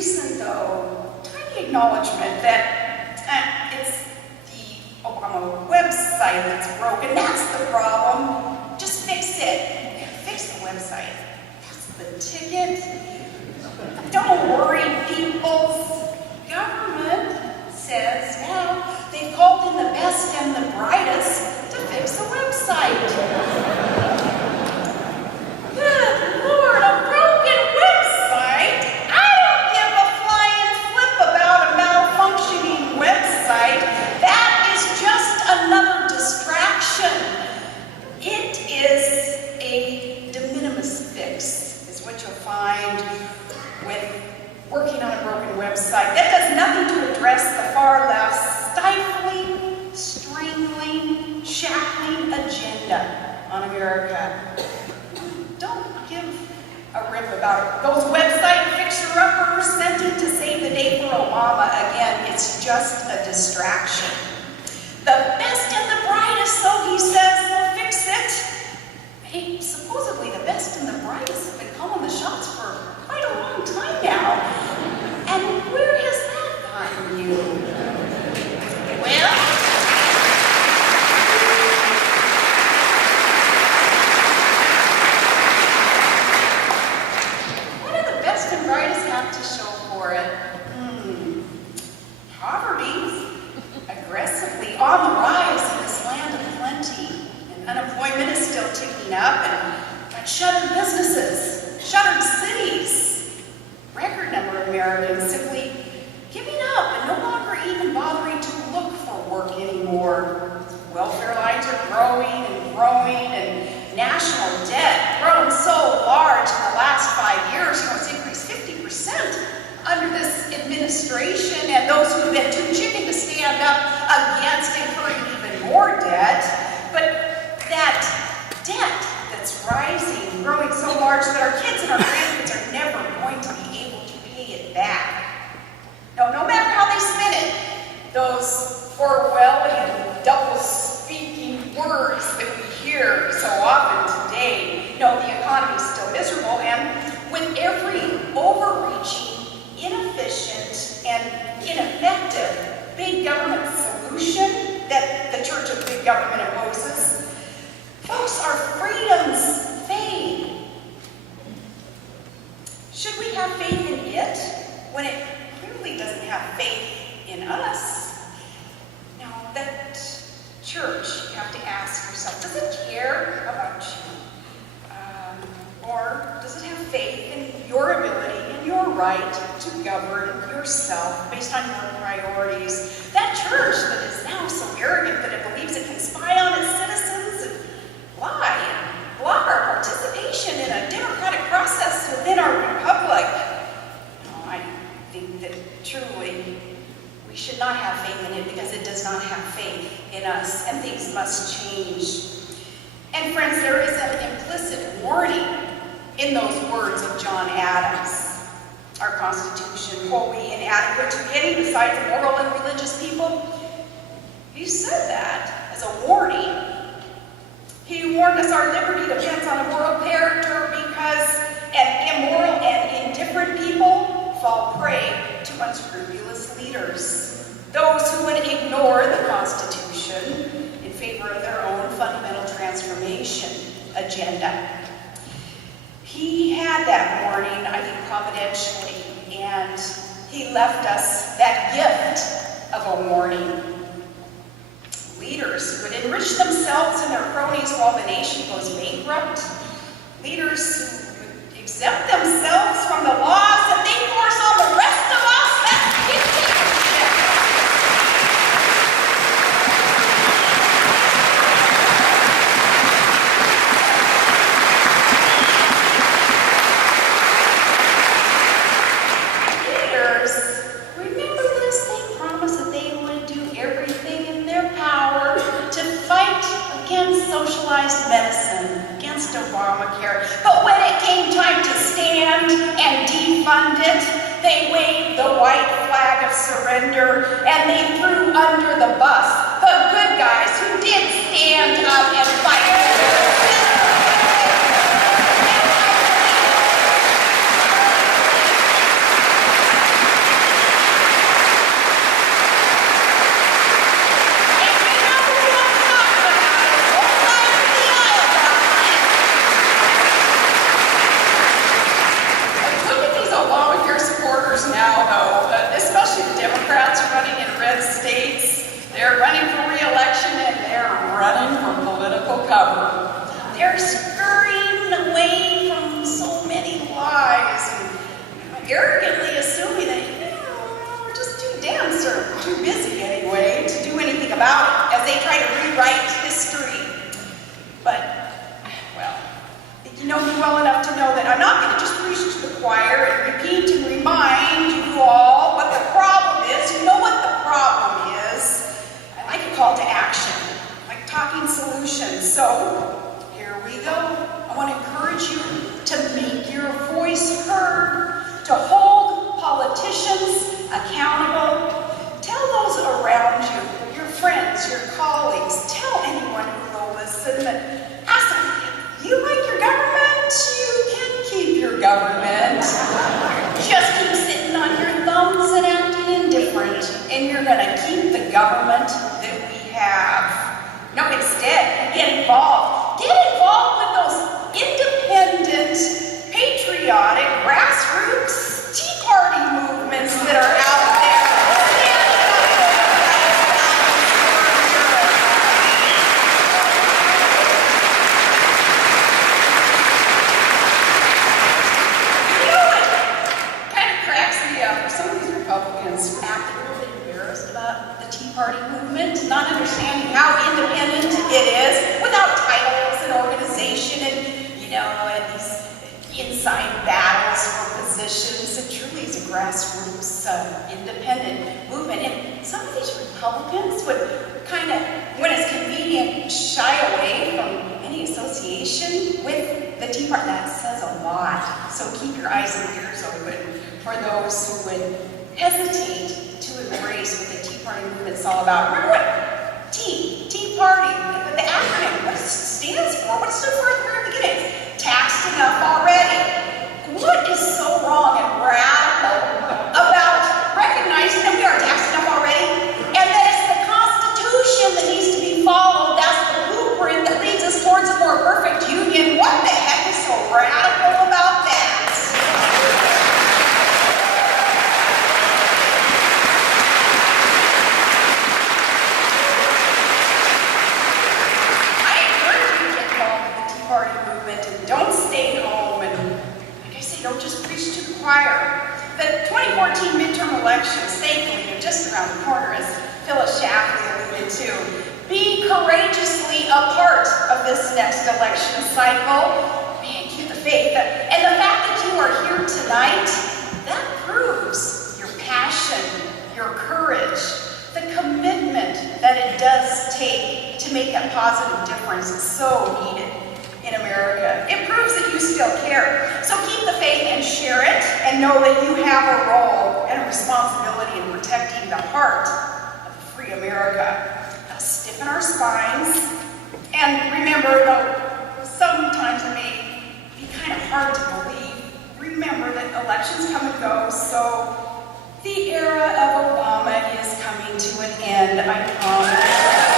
recent, though, tiny acknowledgement that it's the Obama website that's broken. That's the problem. Just fix it. Fix the website. That's the ticket. Don't worry, people's government says now they've called in the best and the brightest to fix the website. Good Lord, a broken website? I don't give a flying flip about a malfunctioning website. That is just another distraction. It is a de minimis fix, is what you'll find with working on a broken website. That does nothing to address the far left's stifling, strangling, shackling agenda on America. Don't give a rip about those website fixer-uppers sent in to save the day for Obama. Again, it's just a distraction. The best and the brightest, so he says, will fix it. Hey, supposedly the best and the brightest have been calling the shots for quite a long time now. And where has that gotten you? Well, what do the best and brightest have to show for it? Poverty's aggressively on the rise in this land of plenty. And unemployment is still ticking up, and shuttered businesses, shuttered cities. Record number of Americans simply giving up and no longer even bothering to look for work anymore. Welfare lines are growing, and national debt grown so large in the last 5 years. It's increased 50% under this administration, and those who have been too chicken to stand up against incurring even more debt. But that debt that's rising, growing so large that our kids and our grandkids are never going to be able to pay it back. No matter how they spin it, those Orwellian, double-speaking words that we hear so often today, the economy is still miserable, and with every overreaching, inefficient, and ineffective big government solution that the Church of Big Government imposes, folks, our freedoms fade. Should we have faith in it when it clearly doesn't have faith in us? Now, that church, you have to ask yourself, does it care about you? Or does it have faith in your ability and your right to govern yourself based on your priorities? That church that is now so arrogant that it believes it can spy on its citizens and lie and block our participation in a democratic process within our republic. I think that truly we should not have faith in it because it does not have faith in us, and things must change. And friends, there is an implicit warning in those words of John Adams. Our Constitution, wholly inadequate to any besides moral and religious people. He said that as a warning. He warned us our liberty depends on a moral character because an immoral and indifferent people fall prey to unscrupulous leaders. Those who would ignore the Constitution in favor of their own fundamental transformation agenda. He had that warning, I think, providentially, and he left us that gift of a warning. Leaders who would enrich themselves and their cronies while the nation goes bankrupt. Leaders who would exempt themselves from the laws that they force on the rest of us. That's dictatorship. Socialized medicine against Obamacare. But when it came time to stand and defund it, they waved the white flag of surrender and they threw under the bus the good guys who did stand up and fight for their along with your supporters now, though, especially the Democrats running in red states. They're running for re-election and they're running for political cover. They're scurrying away from so many lies and arrogantly assuming that, we're just too dense or too busy anyway to do anything about it as they try to rewrite history. But, well, you know me well enough to know that I'm not going to just preach to the choir and repeat and remind you all what the problem is. You know what the problem is. I like a call to action, like talking solutions. So, here we go. I want to encourage you to make your voice heard, to hold politicians accountable. Tell those around you, your friends, your colleagues, tell anyone who will listen that, ask them, you like your government? You can keep your government. Just keep sitting on your thumbs and acting indifferent, and you're going to keep the government that we have. No, instead, get involved. Get involved with those independent, patriotic, grassroots Tea Party movements that are out there. You know what kind of cracks me up? Some of these Republicans act a little bit embarrassed about the Tea Party movement, not understanding how independent it is, without titles and organization and, and these inside battles for positions. It truly is a grassroots, independent movement. And some of these Republicans would kind of, when it's convenient, shy away from any association with the Tea Party. That says a lot. So keep your eyes and ears open for those who would hesitate to embrace what the Tea Party movement's all about. Remember what Tea Party, the acronym, what it stands for, what it stood for at the very beginning. Taxed enough already. What is so wrong and radical about recognizing that we are taxed enough already, and that it's the Constitution that needs to be followed? That's the blueprint that leads us towards a more perfect union. What the heck is so radical about that? Don't stay home and, like I say, don't just preach to the choir. The 2014 midterm elections, thankfully, are just around the corner, as Phyllis Shapley alluded to. Be courageously a part of this next election cycle. Man, keep the faith. And the fact that you are here tonight, that proves your passion, your courage, the commitment that it does take to make that positive difference. It's so needed in America. It proves that you still care. So keep the faith and share it, and know that you have a role and a responsibility in protecting the heart of a free America. Now stiffen our spines, and remember, though sometimes it may be kind of hard to believe, remember that elections come and go, so the era of Obama is coming to an end, I promise.